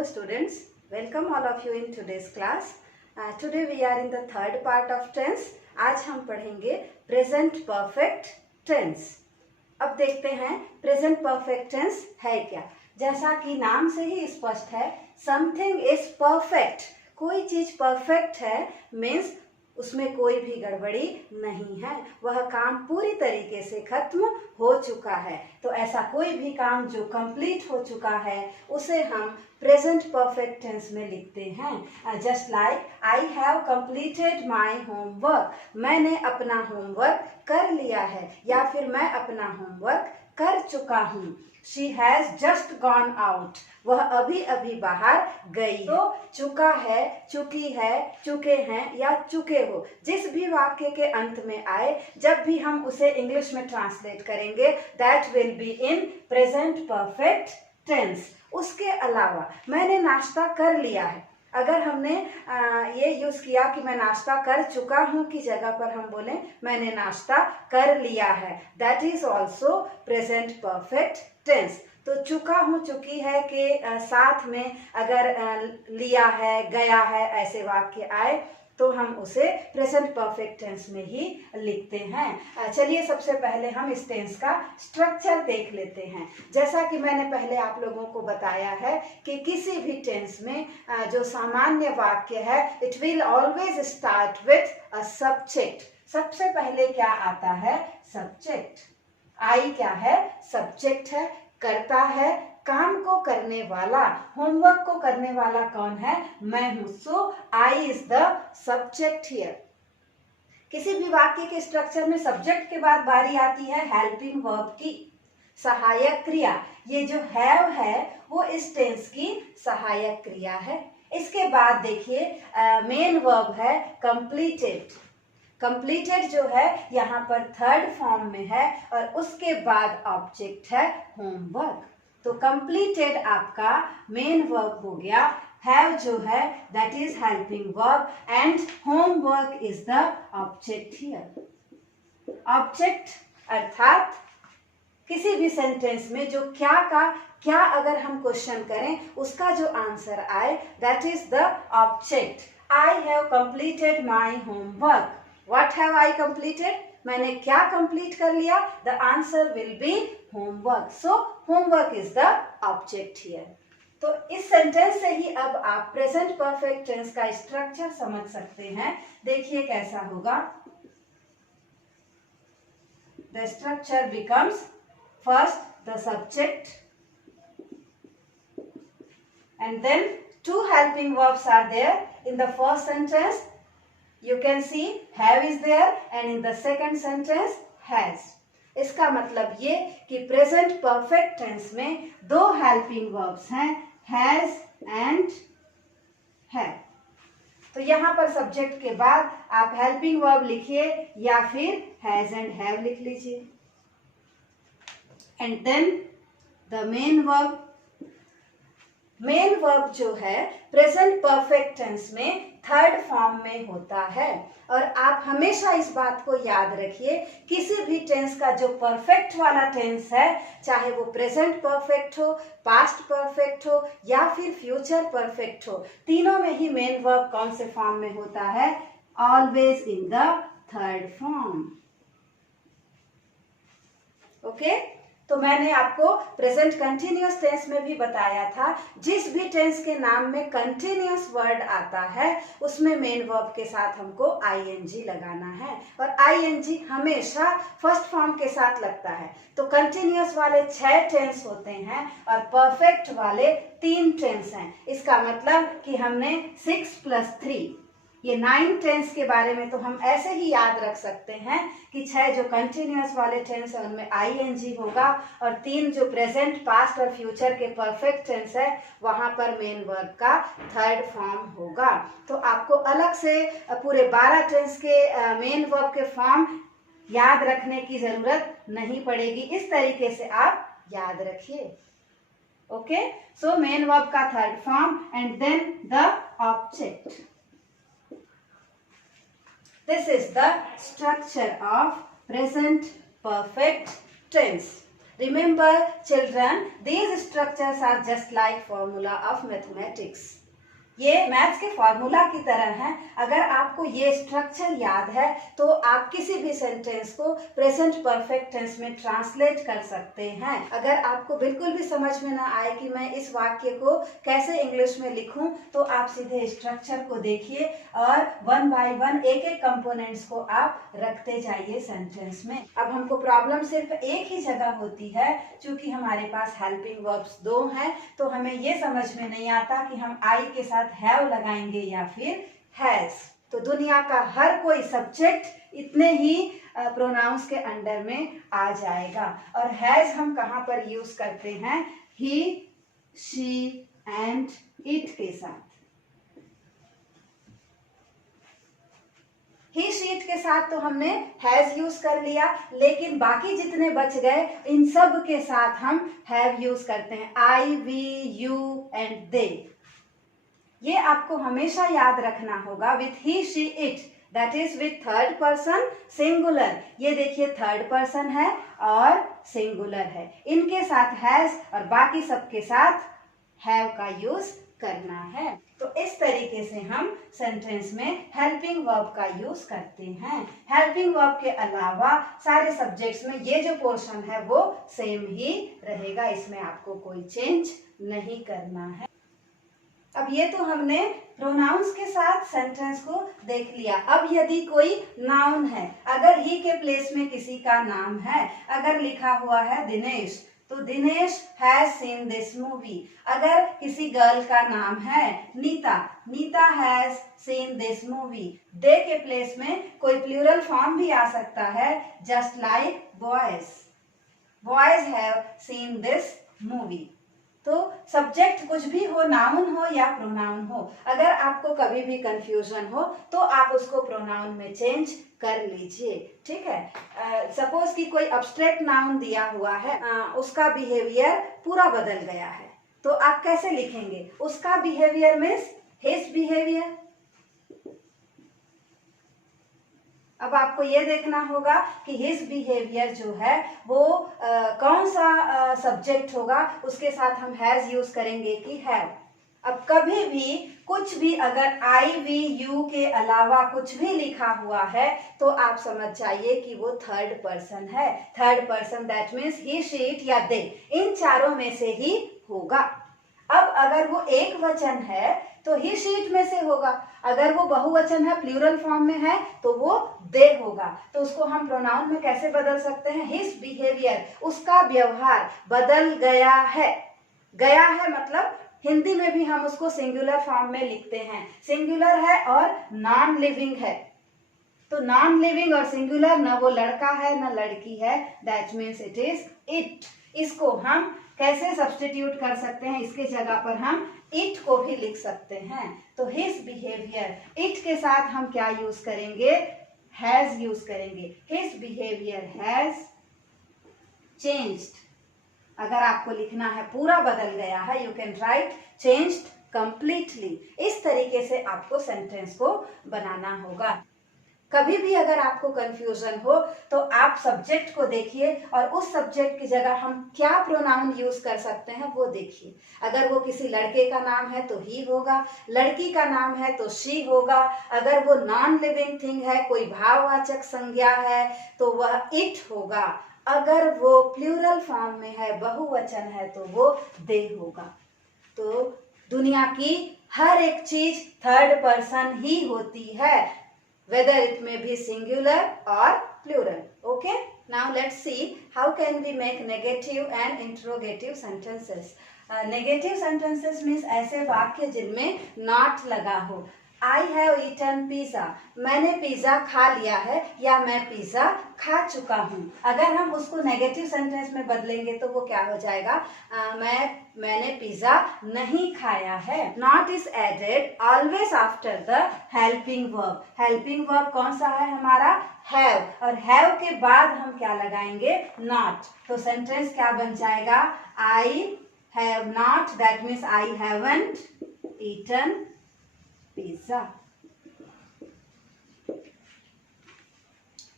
Hello students, welcome all of you in today's class. Today we are in the third part of tense. आज हम पढ़ेंगे present perfect tense. अब देखते हैं present perfect tense है क्या. जैसा कि नाम से ही स्पष्ट है, समथिंग इज परफेक्ट. कोई चीज परफेक्ट है मीन्स उसमें कोई भी गड़बड़ी नहीं है, वह काम पूरी तरीके से खत्म हो चुका है. तो ऐसा कोई भी काम जो कंप्लीट हो चुका है उसे हम प्रेजेंट परफेक्ट टेंस में लिखते हैं. Just like I have completed my homework. मैंने अपना होमवर्क कर लिया है या फिर मैं अपना होमवर्क कर चुका हूँ. She has just gone out. वह अभी अभी बाहर गई. तो चुका है, चुकी है, चुके हैं या चुके हो, जिस भी वाक्य के अंत में आए, जब भी हम उसे इंग्लिश में ट्रांसलेट करेंगे that will be in present perfect tense. उसके अलावा मैंने नाश्ता कर लिया है, अगर हमने ये यूज किया कि मैं नाश्ता कर चुका हूँ की जगह पर हम बोलें मैंने नाश्ता कर लिया है, that is also present perfect tense. तो चुका हूँ, चुकी है के साथ में अगर लिया है, गया है ऐसे वाक्य आए तो हम उसे प्रेजेंट परफेक्ट टेंस में ही लिखते हैं. चलिए सबसे पहले हम इस टेंस का स्ट्रक्चर देख लेते हैं. जैसा कि मैंने पहले आप लोगों को बताया है कि किसी भी टेंस में जो सामान्य वाक्य है it will always start with a subject. सबसे पहले क्या आता है? सब्जेक्ट. आई क्या है? सब्जेक्ट है, करता है, काम को करने वाला, होमवर्क को करने वाला कौन है? मैं हूं. सो I is the subject here. किसी भी वाक्य के स्ट्रक्चर में सब्जेक्ट के बाद बारी आती है हेल्पिंग वर्ब की, सहायक क्रिया. ये जो हैव है वो इस टेंस की सहायक क्रिया है. इसके बाद देखिए मेन वर्ब है कंप्लीटेड. कंप्लीटेड जो है यहाँ पर थर्ड फॉर्म में है और उसके बाद ऑब्जेक्ट है होमवर्क. तो कंप्लीटेड आपका मेन वर्ब हो गया. हैव जो है that is helping verb and homework is the object here. Object अर्थात किसी भी सेंटेंस में जो क्या का क्या अगर हम क्वेश्चन करें उसका जो आंसर आए that is the object. I have completed my homework. What have I completed? मैंने क्या कंप्लीट कर लिया? The answer will be homework. So homework is the object here. तो इस सेंटेंस से ही अब आप प्रेजेंट परफेक्ट टेंस का स्ट्रक्चर समझ सकते हैं. देखिए कैसा होगा. The structure becomes first the subject and then two helping verbs are there in the first sentence. You can see have is there and in the second sentence has. इसका मतलब ये कि प्रेजेंट परफेक्ट टेंस में दो helping verbs हैं, has and have. तो यहाँ पर सब्जेक्ट के बाद आप हेल्पिंग वर्ब लिखिए या फिर has and have लिख लीजिए. And then the main verb. Main verb जो है प्रेजेंट परफेक्ट टेंस में थर्ड फॉर्म में होता है. और आप हमेशा इस बात को याद रखिए, किसी भी टेंस का जो परफेक्ट वाला टेंस है, चाहे वो प्रेजेंट परफेक्ट हो, पास्ट परफेक्ट हो या फिर फ्यूचर परफेक्ट हो, तीनों में ही मेन वर्ब कौन से फॉर्म में होता है? Always in the third form. Okay. तो मैंने आपको प्रेजेंट कंटिन्यूअस टेंस में भी बताया था, जिस भी टेंस के नाम में कंटिन्यूअस वर्ड आता है उसमें मेन वर्ब के साथ हमको आईएनजी लगाना है. और आईएनजी हमेशा फर्स्ट फॉर्म के साथ लगता है. तो कंटिन्यूअस वाले 6 टेंस होते हैं और परफेक्ट वाले 3 टेंस हैं. इसका मतलब कि हमने 6 + 3 ये 9 टेंस के बारे में तो हम ऐसे ही याद रख सकते हैं कि 6 जो कंटिन्यूअस वाले टेंस है उनमें आईएनजी होगा और 3 जो प्रेजेंट, पास्ट और फ्यूचर के परफेक्ट टेंस है वहां पर मेन वर्ब का थर्ड फॉर्म होगा. तो आपको अलग से पूरे 12 टेंस के मेन वर्ब के फॉर्म याद रखने की जरूरत नहीं पड़ेगी. इस तरीके से आप याद रखिए. ओके. सो मेन वर्ब का third form and then the object. This is the structure of present perfect tense. Remember, children, these structures are just like formula of mathematics. ये मैथ्स के फॉर्मूला की तरह है। अगर आपको ये स्ट्रक्चर याद है तो आप किसी भी सेंटेंस को प्रेजेंट परफेक्ट टेंस में ट्रांसलेट कर सकते हैं। अगर आपको बिल्कुल भी समझ में ना आए कि मैं इस वाक्य को कैसे इंग्लिश में लिखूं, तो आप सीधे स्ट्रक्चर को देखिए और वन बाय वन एक एक कंपोनेंट्स को आप रखते जाइए सेंटेंस में। अब हमको प्रॉब्लम सिर्फ एक ही जगह होती है, क्योंकि हमारे पास हेल्पिंग वर्ब्स 2 हैं, तो हमें ये समझ में नहीं आता कि हम आई के साथ हैव लगाएंगे या फिर हैज। तो दुनिया का हर कोई सब्जेक्ट इतने ही प्रोनाउंस के अंडर में आ जाएगा। और हैज हम कहां पर यूज करते हैं? ही, शी एंड इट के साथ। ही, शी, इट के साथ तो हमने हैज यूज कर लिया, लेकिन बाकी जितने बच गए इन सब के साथ हम हैव यूज करते हैं। आई, वी, यू एंड दे। ये आपको हमेशा याद रखना होगा। With he, she, it, that is with third person singular. ये देखिए थर्ड पर्सन है और सिंगुलर है। इनके साथ हैज और बाकी सबके साथ हैव का यूज करना है। तो इस तरीके से हम सेंटेंस में हेल्पिंग वर्ब का यूज करते हैं। हेल्पिंग वर्ब के अलावा सारे सब्जेक्ट्स में ये जो पोर्शन है वो सेम ही रहेगा, इसमें आपको कोई चेंज नहीं करना है। अब ये तो हमने प्रोनाउंस के साथ सेंटेंस को देख लिया। अब यदि कोई नाउन है, अगर ही के प्लेस में किसी का नाम है, अगर लिखा हुआ है दिनेश, तो Dinesh has seen this movie. अगर किसी गर्ल का नाम है Neeta, Neeta has seen this movie. They के प्लेस में कोई प्लूरल फॉर्म भी आ सकता है, just like boys, boys have seen this movie. तो सब्जेक्ट कुछ भी हो, नाउन हो या प्रोनाउन हो, अगर आपको कभी भी कंफ्यूजन हो तो आप उसको प्रोनाउन में चेंज कर लीजिए। ठीक है, सपोज कि कोई अब्स्ट्रैक्ट नाउन दिया हुआ है, उसका बिहेवियर पूरा बदल गया है, तो आप कैसे लिखेंगे? उसका बिहेवियर मीन्स हिज बिहेवियर। अब आपको ये देखना होगा कि हिज बिहेवियर जो है वो कौन सा सब्जेक्ट होगा, उसके साथ हम हैज यूज करेंगे कि हैव। अब कभी भी कुछ भी अगर आई, वी, यू के अलावा कुछ भी लिखा हुआ है तो आप समझ जाइए कि वो थर्ड पर्सन है। Third person that means he, she, it या दे, इन चारों में से ही होगा। अब अगर वो एक वचन है तो ही, शी, इट में से होगा। अगर वो बहुवचन है, प्लूरल फॉर्म में है, तो वो दे होगा। तो उसको हम प्रोनाउन में कैसे बदल सकते हैं? हिज बिहेवियर, उसका व्यवहार बदल गया है। गया है मतलब हिंदी में भी हम उसको सिंगुलर फॉर्म में लिखते हैं। सिंगुलर है और नॉन लिविंग है, तो नॉन लिविंग और सिंगुलर, न वो लड़का है न लड़की है, that means it is it. इसको हम कैसे सब्स्टिट्यूट कर सकते हैं? इसके जगह पर हम इट को भी लिख सकते हैं। तो हिज बिहेवियर, इट के साथ हम क्या यूज करेंगे? हैज यूज करेंगे। His behaviour has changed. अगर आपको लिखना है पूरा बदल गया है, you can write changed completely. इस तरीके से आपको सेंटेंस को बनाना होगा। कभी भी अगर आपको कंफ्यूजन हो तो आप सब्जेक्ट को देखिए और उस सब्जेक्ट की जगह हम क्या प्रोनाउन यूज कर सकते हैं वो देखिए। अगर वो किसी लड़के का नाम है तो ही होगा, लड़की का नाम है तो शी होगा। अगर वो नॉन लिविंग थिंग है, कोई भाववाचक संज्ञा है, तो वह इट होगा। अगर वो प्लूरल फॉर्म में है, बहुवचन है, तो वो दे होगा। तो दुनिया की हर एक चीज थर्ड पर्सन ही होती है, whether it may be singular or plural. Okay, now let's see how can we make negative and interrogative sentences. Negative sentences means ऐसे वाक्य जिनमें not लगा हो। I have eaten pizza, मैंने पिज्जा खा लिया है या मैं पिज्जा खा चुका हूँ। अगर हम उसको नेगेटिव सेंटेंस में बदलेंगे तो वो क्या हो जाएगा? मैंने पिज्जा नहीं खाया है। Not is added always after the helping verb. Helping verb कौन सा है हमारा? हैव, और हैव के बाद हम क्या लगाएंगे? नॉट। तो सेंटेंस क्या बन जाएगा? I have not, that means I haven't eaten pizza.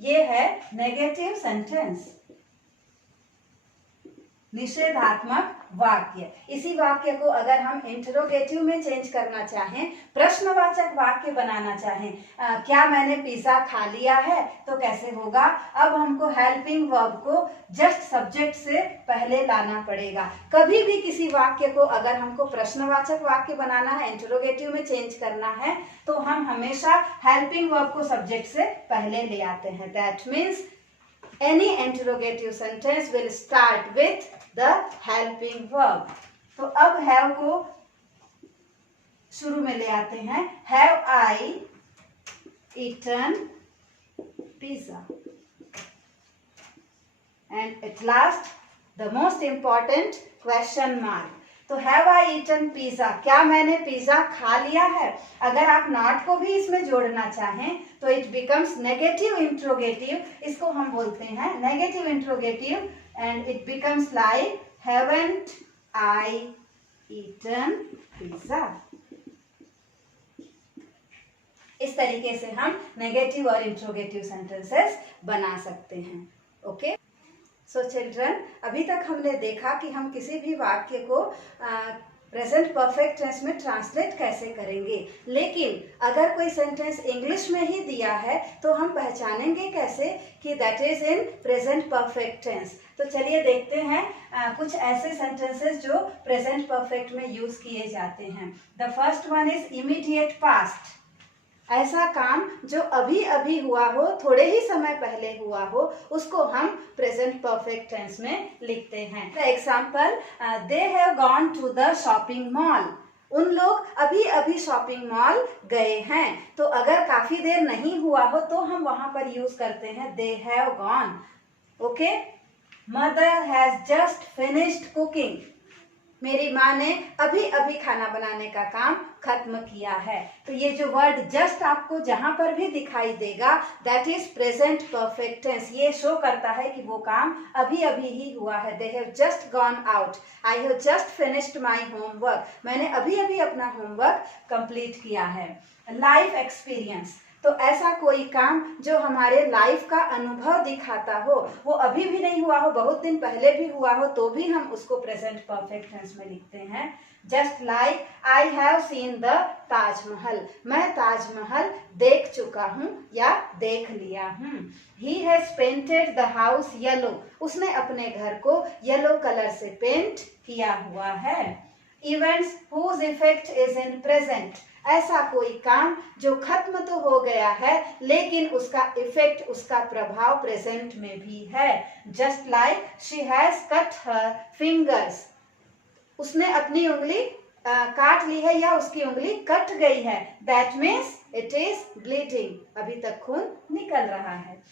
ये है नेगेटिव सेंटेंस। निषेधात्मक वाक्य। इसी वाक्य को अगर हम इंटरोगेटिव में चेंज करना चाहें, प्रश्नवाचक वाक्य बनाना चाहें, क्या मैंने पिज्जा खा लिया है, तो कैसे होगा? अब हमको हेल्पिंग वर्ब को जस्ट सब्जेक्ट से पहले लाना पड़ेगा। कभी भी किसी वाक्य को अगर हमको प्रश्नवाचक वाक्य बनाना है, इंटरोगेटिव में चेंज करना है, तो हम हमेशा हेल्पिंग वर्ब को सब्जेक्ट से पहले ले आते हैं। That means any interrogative sentence will start with the helping verb। तो अब have को शुरू में ले आते हैं। Have I eaten pizza? And at last the most important question mark। तो हैव आई ईटन पिज्जा, क्या मैंने पिज्जा खा लिया है? अगर आप नॉट को भी इसमें जोड़ना चाहें तो इट बिकम्स नेगेटिव इंट्रोगेटिव। इसको हम बोलते हैं negative interrogative and it becomes like haven't I eaten pizza. इस तरीके से हम नेगेटिव और इंट्रोगेटिव सेंटेंसेस बना सकते हैं। ओके सो चिल्ड्रन, अभी तक हमने देखा कि हम किसी भी वाक्य को प्रेजेंट परफेक्ट टेंस में ट्रांसलेट कैसे करेंगे, लेकिन अगर कोई सेंटेंस इंग्लिश में ही दिया है तो हम पहचानेंगे कैसे कि that is in present perfect tense. तो चलिए देखते हैं कुछ ऐसे सेंटेंसेस जो प्रेजेंट परफेक्ट में यूज किए जाते हैं। The first one is immediate past. ऐसा काम जो अभी अभी हुआ हो, थोड़े ही समय पहले हुआ हो, उसको हम प्रेजेंट परफेक्ट टेंस में लिखते हैं। For example, they have gone to the shopping mall. उन लोग अभी अभी शॉपिंग मॉल गए हैं। तो अगर काफी देर नहीं हुआ हो तो हम वहां पर यूज करते हैं दे have gone. Okay, mother has just finished cooking. मेरी माँ ने अभी अभी खाना बनाने का काम खत्म किया है। तो ये जो वर्ड जस्ट आपको जहां पर भी दिखाई देगा that is present perfect tense. ये शो करता है कि वो काम अभी अभी ही हुआ है। They have just gone out, I have just finished my homework. मैंने अभी अभी अपना होमवर्क कंप्लीट किया है। लाइफ एक्सपीरियंस, तो ऐसा कोई काम जो हमारे लाइफ का अनुभव दिखाता हो, वो अभी भी नहीं हुआ हो, बहुत दिन पहले भी हुआ हो, तो भी हम उसको प्रेजेंट परफेक्ट टेंस में लिखते हैं। Just like I have seen the Taj Mahal. मैं ताजमहल देख चुका हूँ या देख लिया हूँ। He has painted the house yellow. उसने अपने घर को येलो कलर से पेंट किया हुआ है। Events whose effect is in present. ऐसा कोई काम जो खत्म तो हो गया है लेकिन उसका इफेक्ट, उसका प्रभाव प्रेजेंट में भी है। Just like she has cut her fingers. उसने अपनी उंगली काट ली है या उसकी उंगली कट गई है। That means it is bleeding, अभी तक खून निकल रहा है।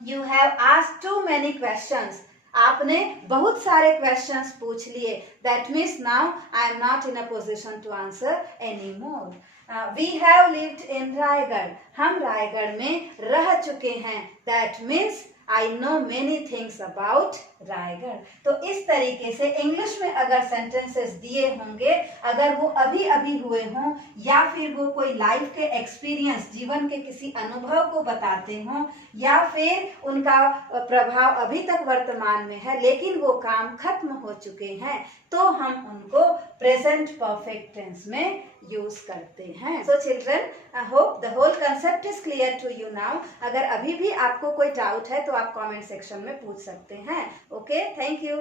You have asked too many questions. आपने बहुत सारे क्वेश्चंस पूछ लिए। That means now I am not in a position to answer any more. We have lived in Raigarh. हम रायगढ़ में रह चुके हैं। That means I know many things about Raigarh. तो इस तरीके से इंग्लिश में अगर सेंटेंसेस दिए होंगे, अगर वो अभी अभी हुए हों या फिर वो कोई लाइफ के एक्सपीरियंस, जीवन के किसी अनुभव को बताते हों, या फिर उनका प्रभाव अभी तक वर्तमान में है लेकिन वो काम खत्म हो चुके हैं, तो हम उनको प्रेजेंट परफेक्ट टेंस में यूज करते हैं। So children, I hope the whole concept is clear to you now. अगर अभी भी आपको कोई डाउट है तो आप कमेंट सेक्शन में पूछ सकते हैं। Okay, thank you.